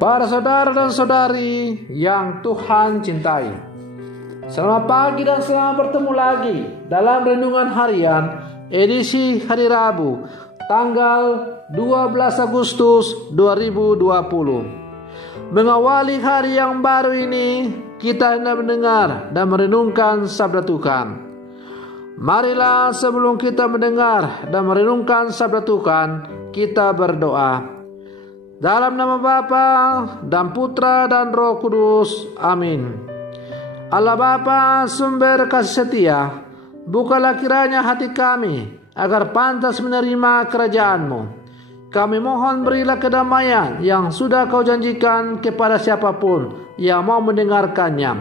Para saudara dan saudari yang Tuhan cintai, selamat pagi dan selamat bertemu lagi dalam Renungan Harian edisi hari Rabu tanggal 12 Agustus 2020. Mengawali hari yang baru ini, kita hendak mendengar dan merenungkan sabda Tuhan. Marilah sebelum kita mendengar dan merenungkan sabda Tuhan, kita berdoa. Dalam nama Bapa dan Putra dan Roh Kudus. Amin. Allah Bapa, sumber kasih setia, bukalah kiranya hati kami agar pantas menerima kerajaan-Mu. Kami mohon berilah kedamaian yang sudah Kau janjikan kepada siapapun yang mau mendengarkannya.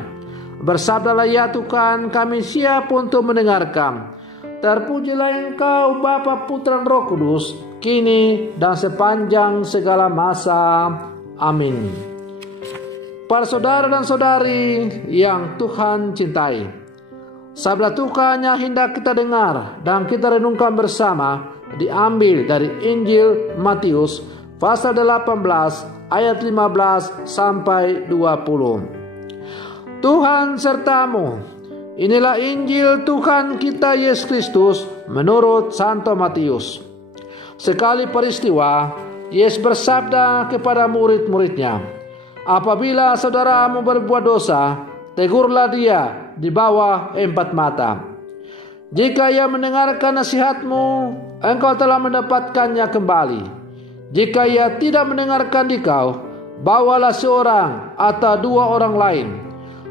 Bersabdalah ya Tuhan, kami siap untuk mendengarkan. Terpujilah Engkau Bapa, Putra dan Roh Kudus, kini dan sepanjang segala masa. Amin. Para saudara dan saudari yang Tuhan cintai, sabda Tuhan yang hendak kita dengar dan kita renungkan bersama diambil dari Injil Matius pasal 18 ayat 15 sampai 20. Tuhan sertamu. Inilah Injil Tuhan kita Yesus Kristus menurut Santo Matius. Sekali peristiwa, Yesus bersabda kepada murid-muridnya, apabila saudaramu berbuat dosa, tegurlah dia di bawah 4 mata. Jika ia mendengarkan nasihatmu, engkau telah mendapatkannya kembali. Jika ia tidak mendengarkan dikau, bawalah seorang atau 2 orang lain,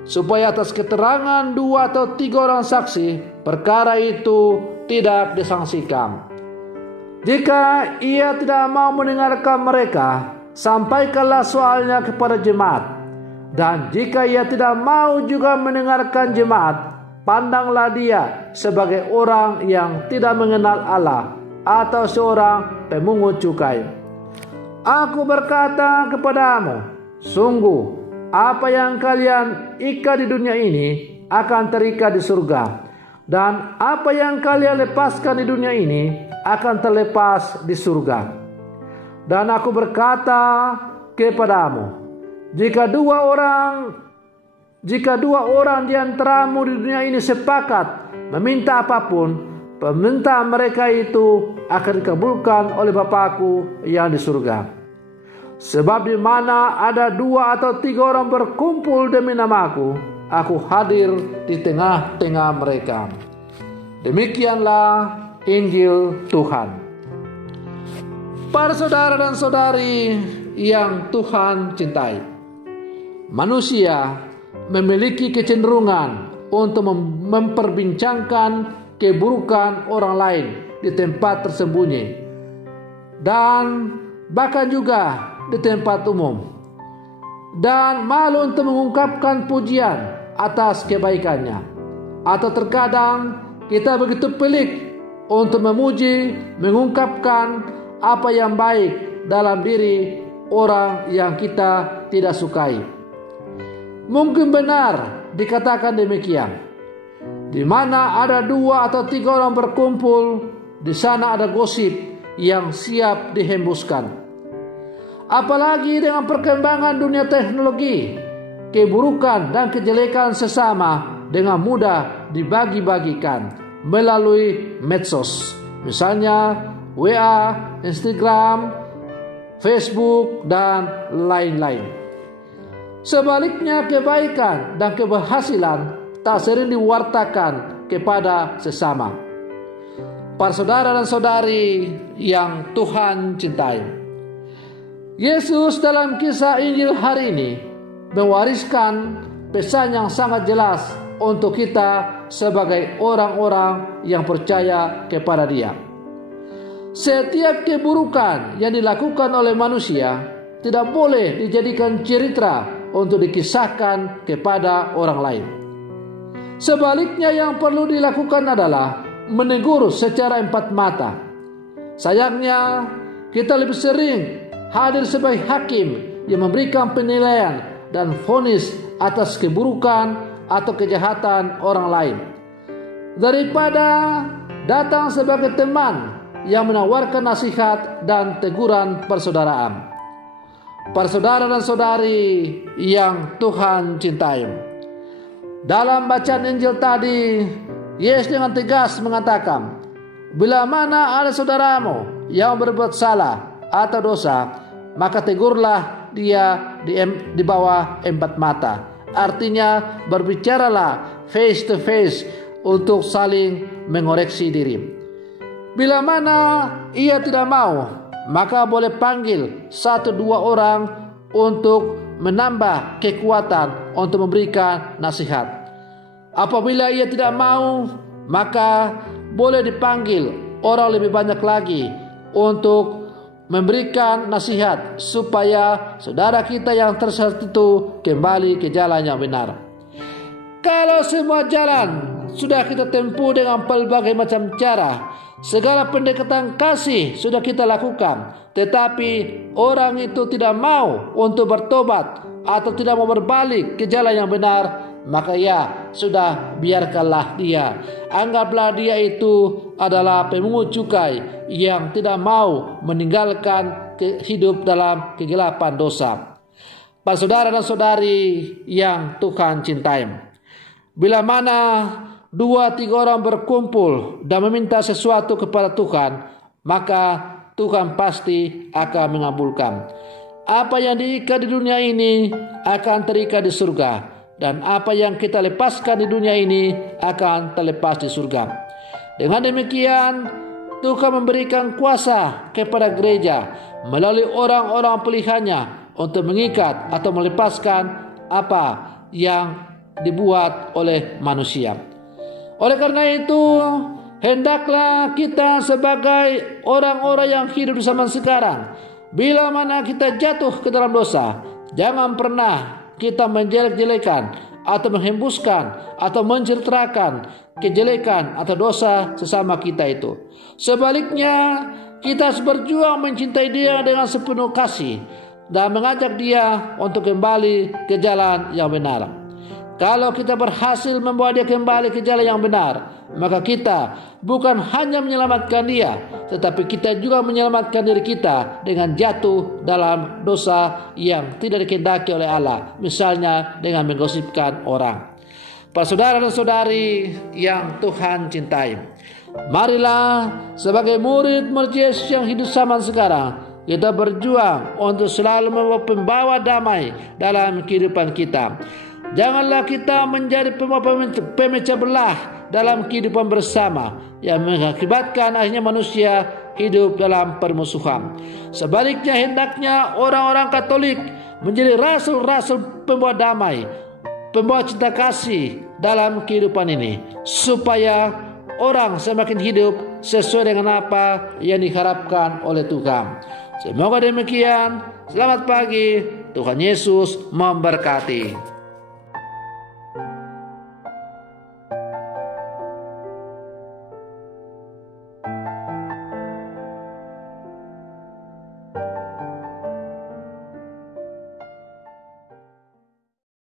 supaya atas keterangan 2 atau 3 orang saksi, perkara itu tidak disangsikan. Jika ia tidak mau mendengarkan mereka, sampaikanlah soalnya kepada jemaat. Dan jika ia tidak mau juga mendengarkan jemaat, pandanglah dia sebagai orang yang tidak mengenal Allah atau seorang pemungut cukai. Aku berkata kepadamu, sungguh apa yang kalian ikat di dunia ini akan terikat di surga, dan apa yang kalian lepaskan di dunia ini akan terlepas di surga. Dan aku berkata kepadamu, jika dua orang di antaramu di dunia ini sepakat meminta apapun, permintaan mereka itu akan dikabulkan oleh Bapakku yang di surga. Sebab di mana ada 2 atau 3 orang berkumpul demi namaku, aku hadir di tengah-tengah mereka. Demikianlah Injil Tuhan. Para saudara dan saudari yang Tuhan cintai, manusia memiliki kecenderungan untuk memperbincangkan keburukan orang lain di tempat tersembunyi dan bahkan juga di tempat umum, dan malu untuk mengungkapkan pujian atas kebaikannya. Atau terkadang kita begitu pelik untuk memuji, mengungkapkan apa yang baik dalam diri orang yang kita tidak sukai. Mungkin benar dikatakan demikian. Di mana ada 2 atau 3 orang berkumpul, di sana ada gosip yang siap dihembuskan. Apalagi dengan perkembangan dunia teknologi, keburukan dan kejelekan sesama dengan mudah dibagi-bagikan melalui medsos, misalnya WA, Instagram, Facebook, dan lain-lain. Sebaliknya, kebaikan dan keberhasilan tak sering diwartakan kepada sesama. Para saudara dan saudari yang Tuhan cintai, Yesus dalam kisah Injil hari ini mewariskan pesan yang sangat jelas untuk kita sebagai orang-orang yang percaya kepada Dia. Setiap keburukan yang dilakukan oleh manusia tidak boleh dijadikan cerita untuk dikisahkan kepada orang lain. Sebaliknya, yang perlu dilakukan adalah menegur secara 4 mata. Sayangnya, kita lebih sering hadir sebagai hakim yang memberikan penilaian dan vonis atas keburukan atau kejahatan orang lain, daripada datang sebagai teman yang menawarkan nasihat dan teguran persaudaraan. Para saudara dan saudari yang Tuhan cintai, dalam bacaan Injil tadi, Yesus dengan tegas mengatakan, bila mana ada saudaramu yang berbuat salah atau dosa, maka tegurlah dia di bawah 4 mata. Artinya berbicaralah face to face untuk saling mengoreksi diri. Bila mana ia tidak mau, maka boleh panggil 1-2 orang untuk menambah kekuatan untuk memberikan nasihat. Apabila ia tidak mau, maka boleh dipanggil orang lebih banyak lagi untuk memberikan nasihat supaya saudara kita yang tersesat itu kembali ke jalan yang benar. Kalau semua jalan sudah kita tempuh dengan pelbagai macam cara, segala pendekatan kasih sudah kita lakukan, tetapi orang itu tidak mau untuk bertobat atau tidak mau berbalik ke jalan yang benar, maka ya sudah, biarkanlah dia. Anggaplah dia itu adalah pemungut cukai yang tidak mau meninggalkan hidup dalam kegelapan dosa. Para saudara dan saudari yang Tuhan cintai, bila mana 2-3 orang berkumpul dan meminta sesuatu kepada Tuhan, maka Tuhan pasti akan mengabulkan. Apa yang diikat di dunia ini akan terikat di surga, dan apa yang kita lepaskan di dunia ini akan terlepas di surga. Dengan demikian, Tuhan memberikan kuasa kepada gereja melalui orang-orang pilihannya untuk mengikat atau melepaskan apa yang dibuat oleh manusia. Oleh karena itu, hendaklah kita sebagai orang-orang yang hidup di zaman sekarang, bila mana kita jatuh ke dalam dosa, jangan pernah kita menjelek-jelekan atau menghembuskan atau menceritakan kejelekan atau dosa sesama kita itu. Sebaliknya, kita harus berjuang mencintai dia dengan sepenuh kasih dan mengajak dia untuk kembali ke jalan yang benar. Kalau kita berhasil membawa dia kembali ke jalan yang benar, maka kita bukan hanya menyelamatkan dia, tetapi kita juga menyelamatkan diri kita dengan jatuh dalam dosa yang tidak dikehendaki oleh Allah, misalnya dengan menggosipkan orang. Para saudara dan saudari yang Tuhan cintai, marilah sebagai murid-murid Yesus yang hidup zaman sekarang, kita berjuang untuk selalu membawa damai dalam kehidupan kita. Janganlah kita menjadi pemecah belah dalam kehidupan bersama yang mengakibatkan akhirnya manusia hidup dalam permusuhan. Sebaliknya, hendaknya orang-orang Katolik menjadi rasul-rasul pembawa damai, pembawa cinta kasih dalam kehidupan ini, supaya orang semakin hidup sesuai dengan apa yang diharapkan oleh Tuhan. Semoga demikian. Selamat pagi. Tuhan Yesus memberkati.